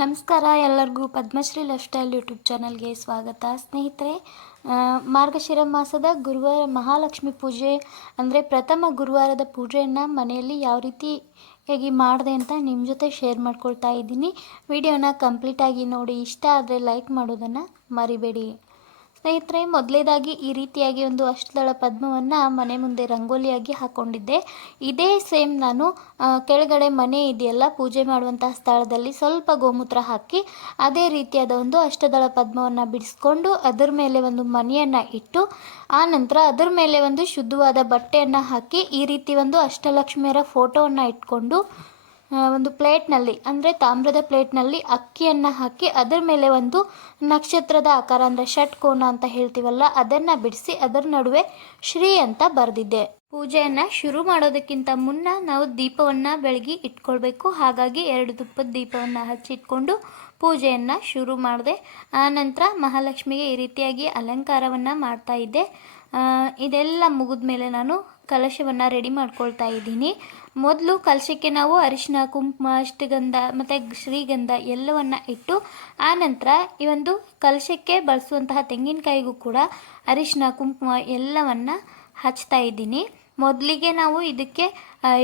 ನಮಸ್ಕಾರ ಎಲ್ಲರಿಗೂ Padmashri life style YouTube ಚಾನಲ್ಗೆ ಸ್ವಾಗತ. ಸ್ನೇಹಿತರೆ ಮಾರ್ಗಶಿರ ಮಾಸದ ಗುರುವಾರ ಮಹಾಲಕ್ಷ್ಮಿ ಪೂಜೆ, ಅಂದರೆ ಪ್ರಥಮ ಗುರುವಾರದ ಪೂಜೆಯನ್ನು ಮನೆಯಲ್ಲಿ ಯಾವ ರೀತಿ ಹೇಗೆ ಮಾಡಿದೆ ಅಂತ ನಿಮ್ಮ ಜೊತೆ ಶೇರ್ ಮಾಡ್ಕೊಳ್ತಾ ಇದ್ದೀನಿ. ವಿಡಿಯೋನ ಕಂಪ್ಲೀಟಾಗಿ ನೋಡಿ. ಇಷ್ಟ ಆದರೆ ಲೈಕ್ ಮಾಡೋದನ್ನು ಮರಿಬೇಡಿ. ಸ್ನೇಹಿತರೆ, ಮೊದಲೇದಾಗಿ ಈ ರೀತಿಯಾಗಿ ಒಂದು ಅಷ್ಟದಳ ಪದ್ಮವನ್ನು ಮನೆ ಮುಂದೆ ರಂಗೋಲಿಯಾಗಿ ಹಾಕ್ಕೊಂಡಿದ್ದೆ ಇದೇ ಸೇಮ್ ನಾನು ಕೆಳಗಡೆ ಮನೆ ಇದೆಯಲ್ಲ, ಪೂಜೆ ಮಾಡುವಂತಹ ಸ್ಥಳದಲ್ಲಿ ಸ್ವಲ್ಪ ಗೋಮೂತ್ರ ಹಾಕಿ, ಅದೇ ರೀತಿಯಾದ ಒಂದು ಅಷ್ಟದಳ ಪದ್ಮವನ್ನು ಬಿಡಿಸ್ಕೊಂಡು ಅದರ ಮೇಲೆ ಒಂದು ಮನೆಯನ್ನು ಇಟ್ಟು, ಆ ನಂತರ ಅದರ ಮೇಲೆ ಒಂದು ಶುದ್ಧವಾದ ಬಟ್ಟೆಯನ್ನು ಹಾಕಿ, ಈ ರೀತಿ ಒಂದು ಅಷ್ಟಲಕ್ಷ್ಮಿಯರ ಫೋಟೋವನ್ನು ಇಟ್ಕೊಂಡು ಒಂದು ಪ್ಲೇಟ್ನಲ್ಲಿ, ಅಂದರೆ ತಾಮ್ರದ ಪ್ಲೇಟ್ನಲ್ಲಿ ಅಕ್ಕಿಯನ್ನು ಹಾಕಿ ಅದರ ಮೇಲೆ ಒಂದು ನಕ್ಷತ್ರದ ಆಕಾರ, ಅಂದರೆ ಷಟ್ಕೋನ ಅಂತ ಹೇಳ್ತೀವಲ್ಲ, ಅದನ್ನು ಬಿಡಿಸಿ ಅದರ ನಡುವೆ ಶ್ರೀ ಅಂತ ಬರೆದಿದ್ದೆ ಪೂಜೆಯನ್ನು ಶುರು ಮಾಡೋದಕ್ಕಿಂತ ಮುನ್ನ ನಾವು ದೀಪವನ್ನು ಬೆಳಗಿ ಇಟ್ಕೊಳ್ಬೇಕು. ಹಾಗಾಗಿ ಎರಡು ತುಪ್ಪದ ದೀಪವನ್ನು ಹಚ್ಚಿಟ್ಕೊಂಡು ಪೂಜೆಯನ್ನು ಶುರು ಮಾಡಿದೆ. ಆ ನಂತರ ಮಹಾಲಕ್ಷ್ಮಿಗೆ ಈ ರೀತಿಯಾಗಿ ಅಲಂಕಾರವನ್ನು ಮಾಡ್ತಾ ಇದ್ದೆ. ಇದೆಲ್ಲ ಮುಗಿದ ಮೇಲೆ ನಾನು ಕಲಶವನ್ನು ರೆಡಿ ಮಾಡ್ಕೊಳ್ತಾ ಇದ್ದೀನಿ. ಮೊದಲು ಕಲಶಕ್ಕೆ ನಾವು ಅರಿಶಿನ ಕುಂಕುಮ, ಅಷ್ಟಗಂಧ ಮತ್ತು ಶ್ರೀಗಂಧ ಎಲ್ಲವನ್ನು ಇಟ್ಟು ಆ ನಂತರ ಈ ಒಂದು ಕಲಶಕ್ಕೆ ಬಳಸುವಂತಹ ತೆಂಗಿನಕಾಯಿಗೂ ಕೂಡ ಅರಿಶಿನ ಕುಂಕುಮ ಎಲ್ಲವನ್ನು ಹಚ್ತಾ ಇದ್ದೀನಿ. ಮೊದಲಿಗೆ ನಾವು ಇದಕ್ಕೆ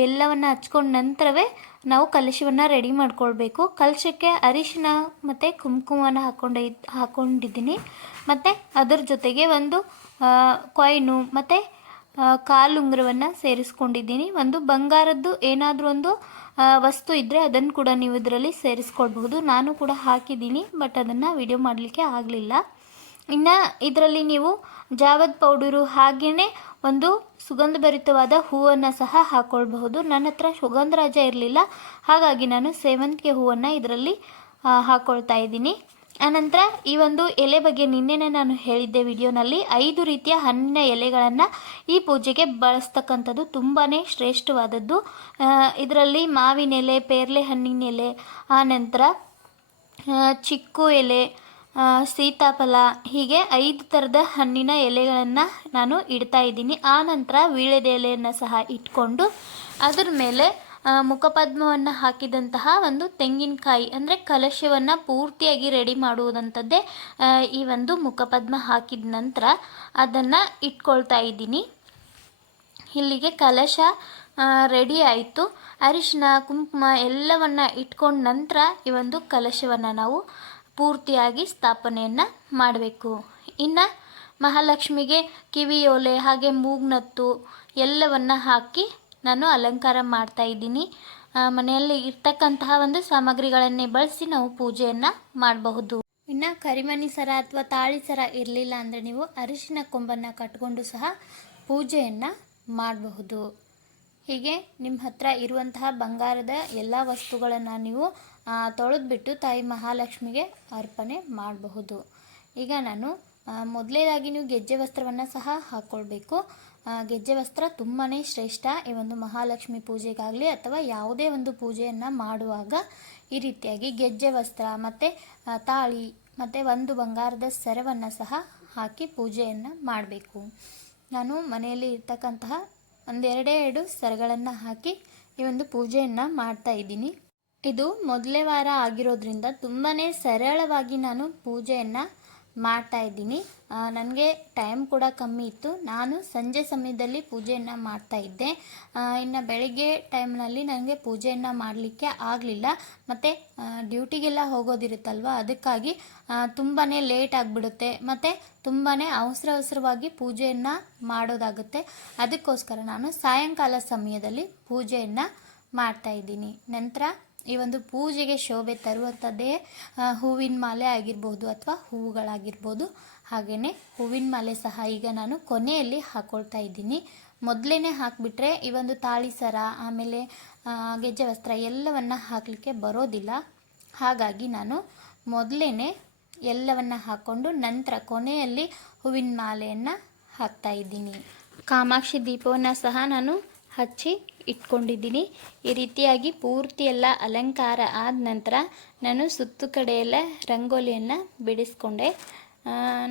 ಎಲ್ಲವನ್ನು ಹಚ್ಕೊಂಡ ನಂತರವೇ ನಾವು ಕಲಶವನ್ನು ರೆಡಿ ಮಾಡ್ಕೊಳ್ಬೇಕು. ಕಲಶಕ್ಕೆ ಅರಿಶಿನ ಮತ್ತು ಕುಂಕುಮನ ಹಾಕ್ಕೊಂಡು ಹಾಕ್ಕೊಂಡಿದ್ದೀನಿ ಮತ್ತು ಅದರ ಜೊತೆಗೆ ಒಂದು ಕಾಯಿನು ಮತ್ತು ಕಾಲುಂಗುರವನ್ನು ಸೇರಿಸ್ಕೊಂಡಿದ್ದೀನಿ. ಒಂದು ಬಂಗಾರದ್ದು ಏನಾದರೂ ಒಂದು ವಸ್ತು ಇದ್ದರೆ ಅದನ್ನು ಕೂಡ ನೀವು ಇದರಲ್ಲಿ ಸೇರಿಸ್ಕೊಳ್ಬಹುದು ನಾನು ಕೂಡ ಹಾಕಿದ್ದೀನಿ, ಬಟ್ ಅದನ್ನು ವಿಡಿಯೋ ಮಾಡಲಿಕ್ಕೆ ಆಗಲಿಲ್ಲ. ಇನ್ನು ಇದರಲ್ಲಿ ನೀವು ಜಾವದ್ ಪೌಡರು ಹಾಗೆಯೇ ಒಂದು ಸುಗಂಧಭರಿತವಾದ ಹೂವನ್ನು ಸಹ ಹಾಕ್ಕೊಳ್ಬಹುದು ನನ್ನ ಹತ್ರ ಸುಗಂಧರಾಜ ಇರಲಿಲ್ಲ. ಹಾಗಾಗಿ ನಾನು ಸೇವಂತಿಗೆ ಹೂವನ್ನು ಇದರಲ್ಲಿ ಹಾಕೊಳ್ತಾ ಹಾಕ್ಕೊಳ್ತಾ ಇದ್ದೀನಿ. ಆನಂತರ ಈ ಒಂದು ಎಲೆ ಬಗ್ಗೆ ನಿನ್ನೆನೇ ನಾನು ಹೇಳಿದ್ದೆ ವಿಡಿಯೋನಲ್ಲಿ, ಐದು ರೀತಿಯ ಹಣ್ಣಿನ ಎಲೆಗಳನ್ನು ಈ ಪೂಜೆಗೆ ಬಳಸ್ತಕ್ಕಂಥದ್ದು ತುಂಬಾ ಶ್ರೇಷ್ಠವಾದದ್ದು. ಇದರಲ್ಲಿ ಮಾವಿನ ಎಲೆ, ಪೇರ್ಲೆ ಹಣ್ಣಿನ ಎಲೆ ಆನಂತರ ಚಿಕ್ಕು ಎಲೆ ಸೀತಾಫಲ, ಹೀಗೆ ಐದು ಥರದ ಹಣ್ಣಿನ ಎಲೆಗಳನ್ನು ನಾನು ಇಡ್ತಾ ಇದ್ದೀನಿ. ಆ ನಂತರ ವೀಳ್ಯದ ಎಲೆಯನ್ನು ಸಹ ಇಟ್ಕೊಂಡು, ಅದರ ಮೇಲೆ ಮುಖಪದ್ಮವನ್ನು ಹಾಕಿದಂತಹ ಒಂದು ತೆಂಗಿನಕಾಯಿ, ಅಂದರೆ ಕಲಶವನ್ನು ಪೂರ್ತಿಯಾಗಿ ರೆಡಿ ಮಾಡುವುದಂಥದ್ದೇ ಈ ಒಂದು ಮುಖಪದ್ಮ ಹಾಕಿದ ನಂತರ ಅದನ್ನು ಇಟ್ಕೊಳ್ತಾ ಇದ್ದೀನಿ. ಇಲ್ಲಿಗೆ ಕಲಶ ರೆಡಿ ಆಯಿತು. ಅರಿಶಿನ, ಕುಂಕುಮ ಎಲ್ಲವನ್ನು ಇಟ್ಕೊಂಡ ನಂತರ ಈ ಒಂದು ಕಲಶವನ್ನು ನಾವು ಪೂರ್ತಿಯಾಗಿ ಸ್ಥಾಪನೆಯನ್ನು ಮಾಡಬೇಕು. ಇನ್ನು ಮಹಾಲಕ್ಷ್ಮಿಗೆ ಕಿವಿಯೋಲೆ ಹಾಗೆ ಮೂಗ್ನತ್ತು ಎಲ್ಲವನ್ನು ಹಾಕಿ ನಾನು ಅಲಂಕಾರ ಮಾಡ್ತಾ ಇದ್ದೀನಿ. ಮನೆಯಲ್ಲಿ ಇರ್ತಕ್ಕಂತಹ ಒಂದು ಸಾಮಗ್ರಿಗಳನ್ನೇ ಬಳಸಿ ನಾವು ಪೂಜೆಯನ್ನು ಮಾಡಬಹುದು. ಇನ್ನು ಕರಿಮಣಿ ಸರ ಅಥವಾ ತಾಳಿ ಸರ ಇರಲಿಲ್ಲ ಅಂದರೆ ನೀವು ಅರಿಶಿನ ಕೊಂಬನ್ನು ಕಟ್ಕೊಂಡು ಸಹ ಪೂಜೆಯನ್ನು ಮಾಡಬಹುದು. ಹೀಗೆ ನಿಮ್ಮ ಹತ್ರ ಇರುವಂತಹ ಬಂಗಾರದ ಎಲ್ಲ ವಸ್ತುಗಳನ್ನು ನೀವು ತೊಳೆದ್ಬಿಟ್ಟು ತಾಯಿ ಮಹಾಲಕ್ಷ್ಮಿಗೆ ಅರ್ಪಣೆ ಮಾಡಬಹುದು. ಈಗ ನಾನು ಮೊದಲೇದಾಗಿ ನೀವು ಗೆಜ್ಜೆ ವಸ್ತ್ರವನ್ನು ಸಹ ಹಾಕ್ಕೊಳ್ಬೇಕು ಗೆಜ್ಜೆ ವಸ್ತ್ರ ತುಂಬಾ ಶ್ರೇಷ್ಠ. ಈ ಒಂದು ಮಹಾಲಕ್ಷ್ಮಿ ಪೂಜೆಗಾಗಲಿ ಅಥವಾ ಯಾವುದೇ ಒಂದು ಪೂಜೆಯನ್ನು ಮಾಡುವಾಗ ಈ ರೀತಿಯಾಗಿ ಗೆಜ್ಜೆ ವಸ್ತ್ರ ಮತ್ತು ತಾಳಿ ಮತ್ತು ಒಂದು ಬಂಗಾರದ ಸರವನ್ನು ಸಹ ಹಾಕಿ ಪೂಜೆಯನ್ನು ಮಾಡಬೇಕು. ನಾನು ಮನೆಯಲ್ಲಿ ಇರ್ತಕ್ಕಂತಹ ಒಂದೆರಡೇ ಎರಡು ಸರಗಳನ್ನು ಹಾಕಿ ಈ ಒಂದು ಪೂಜೆಯನ್ನು ಮಾಡ್ತಾ ಇದ್ದೀನಿ. ಇದು ಮೊದಲೇ ವಾರ ಆಗಿರೋದ್ರಿಂದ ತುಂಬಾ ಸರಳವಾಗಿ ನಾನು ಪೂಜೆಯನ್ನು ಮಾಡ್ತಾ ಇದ್ದೀನಿ. ನನಗೆ ಟೈಮ್ ಕೂಡ ಕಮ್ಮಿ ಇತ್ತು. ನಾನು ಸಂಜೆ ಸಮಯದಲ್ಲಿ ಪೂಜೆಯನ್ನು ಮಾಡ್ತಾ ಇದ್ದೆ. ಇನ್ನು ಬೆಳಿಗ್ಗೆ ಟೈಮ್ನಲ್ಲಿ ನನಗೆ ಪೂಜೆಯನ್ನು ಮಾಡಲಿಕ್ಕೆ ಆಗಲಿಲ್ಲ. ಮತ್ತು ಡ್ಯೂಟಿಗೆಲ್ಲ ಹೋಗೋದಿರುತ್ತಲ್ವ? ಅದಕ್ಕಾಗಿ ತುಂಬಾ ಲೇಟ್ ಆಗಿಬಿಡುತ್ತೆ. ಮತ್ತು ತುಂಬಾ ಅವಸರ ಅವಸರವಾಗಿ ಪೂಜೆಯನ್ನು ಮಾಡೋದಾಗುತ್ತೆ. ಅದಕ್ಕೋಸ್ಕರ ನಾನು ಸಾಯಂಕಾಲ ಸಮಯದಲ್ಲಿ ಪೂಜೆಯನ್ನು ಮಾಡ್ತಾ ಇದ್ದೀನಿ. ನಂತರ ಈ ಒಂದು ಪೂಜೆಗೆ ಶೋಭೆ ತರುವಂಥದ್ದೇ ಹೂವಿನ ಮಾಲೆ ಆಗಿರ್ಬೋದು ಅಥವಾ ಹೂವುಗಳಾಗಿರ್ಬೋದು. ಹಾಗೆಯೇ ಹೂವಿನ ಮಾಲೆ ಸಹ ಈಗ ನಾನು ಕೊನೆಯಲ್ಲಿ ಹಾಕ್ಕೊಳ್ತಾ ಇದ್ದೀನಿ. ಮೊದಲೇ ಹಾಕಿಬಿಟ್ರೆ ಈ ಒಂದು ತಾಳಿ ಸರ, ಆಮೇಲೆ ಗೆಜ್ಜೆ ವಸ್ತ್ರ ಎಲ್ಲವನ್ನು ಹಾಕಲಿಕ್ಕೆ ಬರೋದಿಲ್ಲ. ಹಾಗಾಗಿ ನಾನು ಮೊದಲೇ ಎಲ್ಲವನ್ನು ಹಾಕ್ಕೊಂಡು ನಂತರ ಕೊನೆಯಲ್ಲಿ ಹೂವಿನ ಮಾಲೆಯನ್ನು ಹಾಕ್ತಾ ಇದ್ದೀನಿ. ಕಾಮಾಕ್ಷಿ ದೀಪವನ್ನು ಸಹ ನಾನು ಹಚ್ಚಿ ಇಟ್ಕೊಂಡಿದ್ದೀನಿ. ಈ ರೀತಿಯಾಗಿ ಪೂರ್ತಿ ಎಲ್ಲ ಅಲಂಕಾರ ಆದ ನಂತರ ನಾನು ಸುತ್ತು ಕಡೆಯೆಲ್ಲ ರಂಗೋಲಿಯನ್ನು ಬಿಡಿಸ್ಕೊಂಡೆ.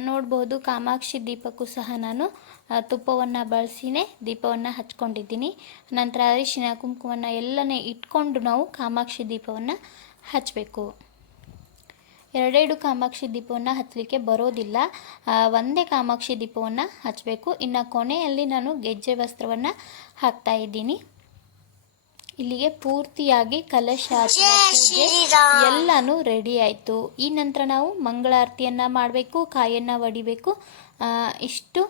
ನೋಡ್ಬೋದು ಕಾಮಾಕ್ಷಿ ದೀಪಕ್ಕೂ ಸಹ ನಾನು ತುಪ್ಪವನ್ನು ಬಳಸಿನೇ ದೀಪವನ್ನು ಹಚ್ಕೊಂಡಿದ್ದೀನಿ. ನಂತರ ಅರಿಶಿನ ಕುಂಕುಮನ ಎಲ್ಲನೇ ಇಟ್ಕೊಂಡು ನಾವು ಕಾಮಾಕ್ಷಿ ದೀಪವನ್ನು ಹಚ್ಚಬೇಕು ಎರಡೆರಡು ಕಾಮಾಕ್ಷಿ ದೀಪವನ್ನು ಹಚ್ಚಲಿಕ್ಕೆ ಬರೋದಿಲ್ಲ. ಒಂದೇ ಕಾಮಾಕ್ಷಿ ದೀಪವನ್ನು ಹಚ್ಚಬೇಕು ಇನ್ನು ಕೊನೆಯಲ್ಲಿ ನಾನು ಗೆಜ್ಜೆ ವಸ್ತ್ರವನ್ನು ಹಾಕ್ತಾ ಇದ್ದೀನಿ. ಇಲ್ಲಿಗೆ ಪೂರ್ತಿಯಾಗಿ ಕಲಶ ಪೂಜೆ ಎಲ್ಲನೂ ರೆಡಿ ಆಯಿತು. ಈ ನಂತರ ನಾವು ಮಂಗಳಾರತಿಯನ್ನು ಮಾಡಬೇಕು ಕಾಯನ್ನು ಒಡಿಬೇಕು. ಇಷ್ಟು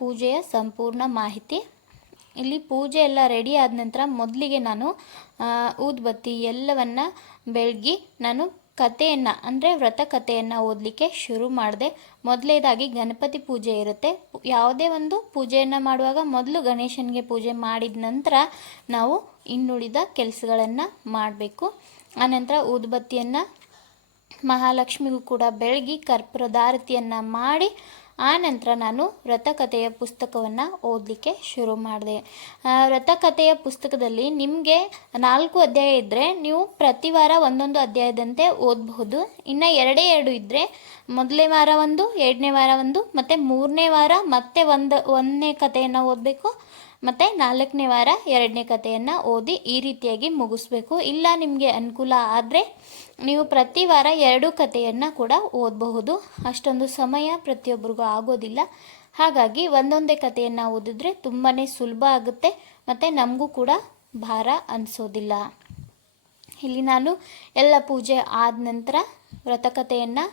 ಪೂಜೆಯ ಸಂಪೂರ್ಣ ಮಾಹಿತಿ. ಇಲ್ಲಿ ಪೂಜೆ ಎಲ್ಲ ರೆಡಿ ಆದ ನಂತರ ಮೊದಲಿಗೆ ನಾನು ಊದ್ಬತ್ತಿ ಎಲ್ಲವನ್ನ ಬೆಳಗಿ ನಾನು ಕಥೆಯನ್ನು, ಅಂದರೆ ವ್ರತ ಕಥೆಯನ್ನು ಓದಲಿಕ್ಕೆ ಶುರು ಮಾಡಿದೆ. ಮೊದಲೇದಾಗಿ ಗಣಪತಿ ಪೂಜೆ ಇರುತ್ತೆ. ಯಾವುದೇ ಒಂದು ಪೂಜೆಯನ್ನು ಮಾಡುವಾಗ ಮೊದಲು ಗಣೇಶನಿಗೆ ಪೂಜೆ ಮಾಡಿದ ನಂತರ ನಾವು ಇನ್ನುಳಿದ ಕೆಲಸಗಳನ್ನು ಮಾಡಬೇಕು. ಆನಂತರ ಊದುಬತ್ತಿಯನ್ನು, ಮಹಾಲಕ್ಷ್ಮಿಗೂ ಕೂಡ ಬೆಳಗಿ ಕರ್ಪೂರದಾರತಿಯನ್ನು ಮಾಡಿ ಆ ನಂತರ ನಾನು ವ್ರತಕಥೆಯ ಪುಸ್ತಕವನ್ನು ಓದಲಿಕ್ಕೆ ಶುರು ಮಾಡಿದೆ. ವ್ರತಕಥೆಯ ಪುಸ್ತಕದಲ್ಲಿ ನಿಮಗೆ ನಾಲ್ಕು ಅಧ್ಯಾಯ ಇದ್ದರೆ ನೀವು ಪ್ರತಿ ವಾರ ಒಂದೊಂದು ಅಧ್ಯಾಯದಂತೆ ಓದಬಹುದು. ಇನ್ನು ಎರಡೇ ಎರಡು ಇದ್ದರೆ ಮೊದಲನೇ ವಾರ ಒಂದು, ಎರಡನೇ ವಾರ ಒಂದು, ಮತ್ತು ಮೂರನೇ ವಾರ ಮತ್ತೆ ಒಂದು, ಒಂದನೇ ಕಥೆಯನ್ನು ಓದಬೇಕು. ಮತ್ತು ನಾಲ್ಕನೇ ವಾರ ಎರಡನೇ ಕಥೆಯನ್ನು ಓದಿ ಈ ರೀತಿಯಾಗಿ ಮುಗಿಸ್ಬೇಕು. ಇಲ್ಲ ನಿಮಗೆ ಅನುಕೂಲ ಆದರೆ ನೀವು ಪ್ರತಿ ವಾರ ಎರಡು ಕಥೆಯನ್ನು ಕೂಡ ಓದಬಹುದು. ಅಷ್ಟೊಂದು ಸಮಯ ಪ್ರತಿಯೊಬ್ಬರಿಗೂ ಆಗೋದಿಲ್ಲ. ಹಾಗಾಗಿ ಒಂದೊಂದೇ ಕಥೆಯನ್ನು ಓದಿದ್ರೆ ತುಂಬಾ ಸುಲಭ ಆಗುತ್ತೆ. ಮತ್ತು ನಮಗೂ ಕೂಡ ಭಾರ ಅನಿಸೋದಿಲ್ಲ. ಇಲ್ಲಿ ನಾನು ಎಲ್ಲ ಪೂಜೆ ಆದ ನಂತರ ವ್ರತಕಥೆಯನ್ನು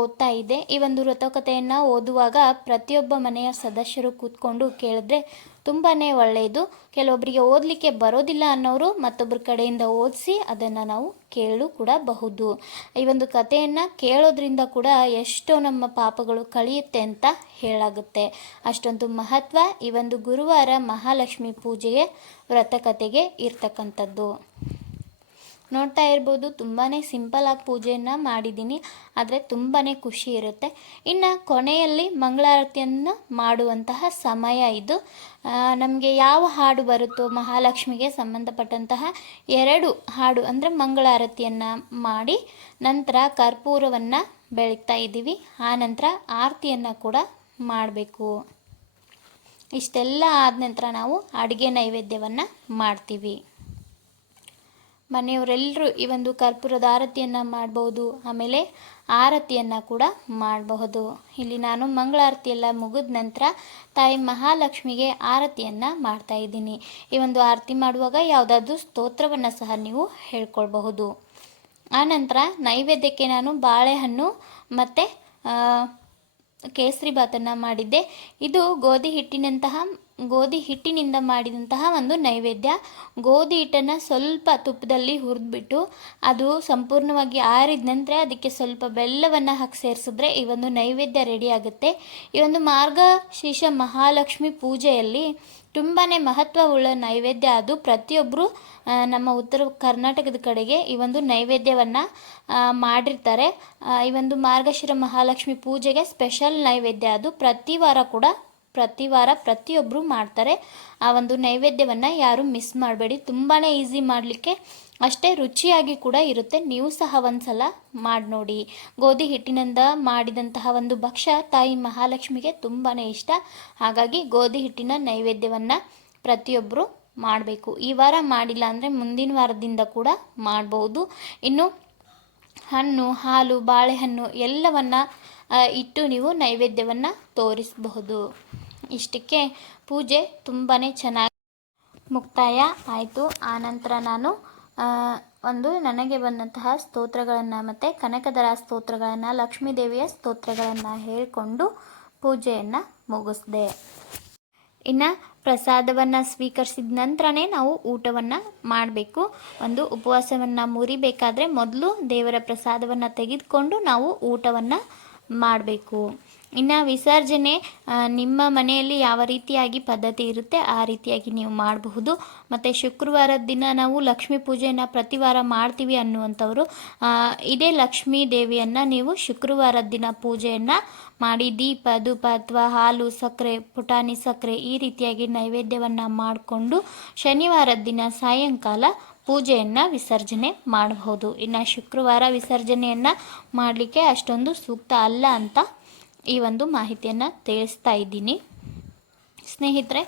ಓದ್ತಾ ಇದ್ದೆ. ಈ ಒಂದು ವ್ರತಕಥೆಯನ್ನು ಓದುವಾಗ ಪ್ರತಿಯೊಬ್ಬ ಮನೆಯ ಸದಸ್ಯರು ಕೂತ್ಕೊಂಡು ಕೇಳಿದ್ರೆ ತುಂಬಾ ಒಳ್ಳೆಯದು. ಕೆಲವೊಬ್ಬರಿಗೆ ಓದಲಿಕ್ಕೆ ಬರೋದಿಲ್ಲ ಅನ್ನೋರು ಮತ್ತೊಬ್ಬರ ಕಡೆಯಿಂದ ಓದಿಸಿ ಅದನ್ನು ನಾವು ಕೇಳಲು ಕೂಡ ಬಹುದು. ಈ ಒಂದು ಕಥೆಯನ್ನು ಕೇಳೋದ್ರಿಂದ ಕೂಡ ಎಷ್ಟೋ ನಮ್ಮ ಪಾಪಗಳು ಕಳೆಯುತ್ತೆ ಅಂತ ಹೇಳಾಗುತ್ತೆ. ಅಷ್ಟೊಂದು ಮಹತ್ವ ಈ ಒಂದು ಗುರುವಾರ ಮಹಾಲಕ್ಷ್ಮಿ ಪೂಜೆಗೆ ವ್ರತಕಥೆಗೆ ಇರ್ತಕ್ಕಂಥದ್ದು. ನೋಡ್ತಾ ಇರ್ಬೋದು ತುಂಬಾ ಸಿಂಪಲಾಗಿ ಪೂಜೆಯನ್ನು ಮಾಡಿದ್ದೀನಿ. ಆದರೆ ತುಂಬಾ ಖುಷಿ ಇರುತ್ತೆ. ಇನ್ನು ಕೊನೆಯಲ್ಲಿ ಮಂಗಳಾರತಿಯನ್ನು ಮಾಡುವಂತಹ ಸಮಯ ಇದು. ನಮಗೆ ಯಾವ ಹಾಡು ಬರುತ್ತೋ, ಮಹಾಲಕ್ಷ್ಮಿಗೆ ಸಂಬಂಧಪಟ್ಟಂತಹ ಎರಡು ಹಾಡು ಅಂದರೆ ಮಂಗಳಾರತಿಯನ್ನು ಮಾಡಿ ನಂತರ ಕರ್ಪೂರವನ್ನು ಬೆಳಗ್ತಾ ಇದ್ದೀವಿ. ಆ ನಂತರ ಆರತಿಯನ್ನು ಕೂಡ ಮಾಡಬೇಕು. ಇಷ್ಟೆಲ್ಲ ಆದ ನಂತರ ನಾವು ಅಡುಗೆ ನೈವೇದ್ಯವನ್ನು ಮಾಡ್ತೀವಿ. ಮನೆಯವರೆಲ್ಲರೂ ಈ ಒಂದು ಕರ್ಪೂರದ ಆರತಿಯನ್ನು ಮಾಡಬಹುದು ಆಮೇಲೆ ಆರತಿಯನ್ನು ಕೂಡ ಮಾಡಬಹುದು. ಇಲ್ಲಿ ನಾನು ಮಂಗಳಾರತಿ ಎಲ್ಲ ಮುಗಿದ ನಂತರ ತಾಯಿ ಮಹಾಲಕ್ಷ್ಮಿಗೆ ಆರತಿಯನ್ನು ಮಾಡ್ತಾ ಇದ್ದೀನಿ. ಈ ಒಂದು ಆರತಿ ಮಾಡುವಾಗ ಯಾವುದಾದ್ರೂ ಸ್ತೋತ್ರವನ್ನು ಸಹ ನೀವು ಹೇಳ್ಕೊಳ್ಬಹುದು. ಆನಂತರ ನೈವೇದ್ಯಕ್ಕೆ ನಾನು ಬಾಳೆಹಣ್ಣು ಮತ್ತು ಕೇಸರಿ ಬಾತನ್ನು ಮಾಡಿದ್ದೆ. ಇದು ಗೋಧಿ ಹಿಟ್ಟಿನಂತಹ ಗೋಧಿ ಹಿಟ್ಟಿನಿಂದ ಮಾಡಿದಂತಹ ಒಂದು ನೈವೇದ್ಯ. ಗೋಧಿ ಹಿಟ್ಟನ್ನು ಸ್ವಲ್ಪ ತುಪ್ಪದಲ್ಲಿ ಹುರಿದ್ಬಿಟ್ಟು ಅದು ಸಂಪೂರ್ಣವಾಗಿ ಆರಿದ ನಂತರ ಅದಕ್ಕೆ ಸ್ವಲ್ಪ ಬೆಲ್ಲವನ್ನು ಹಾಕಿ ಸೇರಿಸಿದ್ರೆ ಈ ಒಂದು ನೈವೇದ್ಯ ರೆಡಿ ಆಗುತ್ತೆ. ಈ ಒಂದು ಮಾರ್ಗಶೀರ್ಷ ಮಹಾಲಕ್ಷ್ಮಿ ಪೂಜೆಯಲ್ಲಿ ತುಂಬಾ ಮಹತ್ವವುಳ್ಳ ನೈವೇದ್ಯ ಅದು. ಪ್ರತಿಯೊಬ್ಬರು ನಮ್ಮ ಉತ್ತರ ಕರ್ನಾಟಕದ ಕಡೆಗೆ ಈ ಒಂದು ನೈವೇದ್ಯವನ್ನು ಮಾಡಿರ್ತಾರೆ. ಈ ಒಂದು ಮಾರ್ಗಶಿರ ಮಹಾಲಕ್ಷ್ಮಿ ಪೂಜೆಗೆ ಸ್ಪೆಷಲ್ ನೈವೇದ್ಯ ಅದು. ಪ್ರತಿ ವಾರ ಕೂಡ ಪ್ರತಿ ವಾರ ಪ್ರತಿಯೊಬ್ಬರು ಮಾಡ್ತಾರೆ. ಆ ಒಂದು ನೈವೇದ್ಯವನ್ನು ಯಾರು ಮಿಸ್ ಮಾಡಬೇಡಿ. ತುಂಬಾ ಈಸಿ ಮಾಡಲಿಕ್ಕೆ ಅಷ್ಟೇ ರುಚಿಯಾಗಿ ಕೂಡ ಇರುತ್ತೆ. ನೀವು ಸಹ ಒಂದ್ಸಲ ಮಾಡಿ ನೋಡಿ. ಗೋಧಿ ಹಿಟ್ಟಿನಿಂದ ಮಾಡಿದಂತಹ ಒಂದು ಭಕ್ಷ್ಯ ತಾಯಿ ಮಹಾಲಕ್ಷ್ಮಿಗೆ ತುಂಬಾ ಇಷ್ಟ. ಹಾಗಾಗಿ ಗೋಧಿ ಹಿಟ್ಟಿನ ನೈವೇದ್ಯವನ್ನು ಪ್ರತಿಯೊಬ್ಬರು ಮಾಡಬೇಕು. ಈ ವಾರ ಮಾಡಿಲ್ಲ ಅಂದರೆ ಮುಂದಿನ ವಾರದಿಂದ ಕೂಡ ಮಾಡಬಹುದು ಇನ್ನು ಹಣ್ಣು, ಹಾಲು, ಬಾಳೆಹಣ್ಣು ಎಲ್ಲವನ್ನು ಇಟ್ಟು ನೀವು ನೈವೇದ್ಯವನ್ನು ತೋರಿಸಬಹುದು. ಇಷ್ಟಕ್ಕೆ ಪೂಜೆ ತುಂಬಾ ಚೆನ್ನಾಗಿ ಮುಕ್ತಾಯ ಆಯಿತು. ಆನಂತರ ನಾನು ಒಂದು ನನಗೆ ಬಂದಂತಹ ಸ್ತೋತ್ರಗಳನ್ನು ಮತ್ತು ಕನಕದರ ಸ್ತೋತ್ರಗಳನ್ನು ಲಕ್ಷ್ಮೀ ದೇವಿಯ ಸ್ತೋತ್ರಗಳನ್ನು ಹೇಳಿಕೊಂಡು ಪೂಜೆಯನ್ನು ಮುಗಿಸ್ದೆ. ಇನ್ನು ಪ್ರಸಾದವನ್ನು ಸ್ವೀಕರಿಸಿದ ನಂತರನೇ ನಾವು ಊಟವನ್ನು ಮಾಡಬೇಕು. ಒಂದು ಉಪವಾಸವನ್ನು ಮುರಿಬೇಕಾದ್ರೆ ಮೊದಲು ದೇವರ ಪ್ರಸಾದವನ್ನು ತೆಗೆದುಕೊಂಡು ನಾವು ಊಟವನ್ನು ಮಾಡಬೇಕು. ಇನ್ನು ವಿಸರ್ಜನೆ ನಿಮ್ಮ ಮನೆಯಲ್ಲಿ ಯಾವ ರೀತಿಯಾಗಿ ಪದ್ಧತಿ ಇರುತ್ತೆ, ಆ ರೀತಿಯಾಗಿ ನೀವು ಮಾಡಬಹುದು. ಮತ್ತು ಶುಕ್ರವಾರದ ದಿನ ನಾವು ಲಕ್ಷ್ಮೀ ಪೂಜೆಯನ್ನು ಪ್ರತಿ ವಾರ ಮಾಡ್ತೀವಿ ಅನ್ನುವಂಥವ್ರು ಇದೇ ಲಕ್ಷ್ಮೀ ದೇವಿಯನ್ನು ನೀವು ಶುಕ್ರವಾರದ ದಿನ ಪೂಜೆಯನ್ನು ಮಾಡಿ, ದೀಪ, ಧೂಪ ಅಥವಾ ಹಾಲು, ಸಕ್ಕರೆ, ಪುಟಾಣಿ ಸಕ್ಕರೆ ಈ ರೀತಿಯಾಗಿ ನೈವೇದ್ಯವನ್ನು ಮಾಡಿಕೊಂಡು ಶನಿವಾರದ ದಿನ ಸಾಯಂಕಾಲ ಪೂಜೆಯನ್ನು ವಿಸರ್ಜನೆ ಮಾಡಬಹುದು. ಇನ್ನು ಶುಕ್ರವಾರ ವಿಸರ್ಜನೆಯನ್ನು ಮಾಡಲಿಕ್ಕೆ ಅಷ್ಟೊಂದು ಸೂಕ್ತ ಅಲ್ಲ ಅಂತ ಈ ಒಂದು ಮಾಹಿತಿಯನ್ನು ತಿಳಿಸ್ತಾ ಇದ್ದೀನಿ. ಸ್ನೇಹಿತರೆ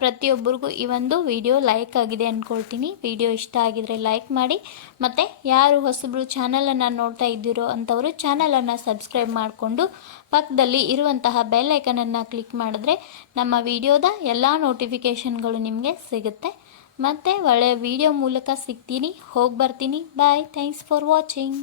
ಪ್ರತಿಯೊಬ್ಬರಿಗೂ ಈ ಒಂದು ವಿಡಿಯೋ ಲೈಕ್ ಆಗಿದೆ ಅಂದ್ಕೊಳ್ತೀನಿ ವಿಡಿಯೋ ಇಷ್ಟ ಆಗಿದರೆ ಲೈಕ್ ಮಾಡಿ, ಮತ್ತು ಯಾರು ಹೊಸಬ್ರು ಚಾನಲನ್ನು ನೋಡ್ತಾ ಇದ್ದೀರೋ ಅಂಥವರು ಚಾನಲನ್ನು ಸಬ್ಸ್ಕ್ರೈಬ್ ಮಾಡಿಕೊಂಡು ಪಕ್ಕದಲ್ಲಿ ಇರುವಂತಹ ಬೆಲ್ಲೈಕನನ್ನು ಕ್ಲಿಕ್ ಮಾಡಿದ್ರೆ ನಮ್ಮ ವಿಡಿಯೋದ ಎಲ್ಲ ನೋಟಿಫಿಕೇಷನ್ಗಳು ನಿಮಗೆ ಸಿಗುತ್ತೆ. ಮತ್ತು ಒಳ್ಳೆಯ ವಿಡಿಯೋ ಮೂಲಕ ಸಿಗ್ತೀನಿ. ಹೋಗಿ ಬರ್ತೀನಿ. ಬಾಯ್. Thanks for watching.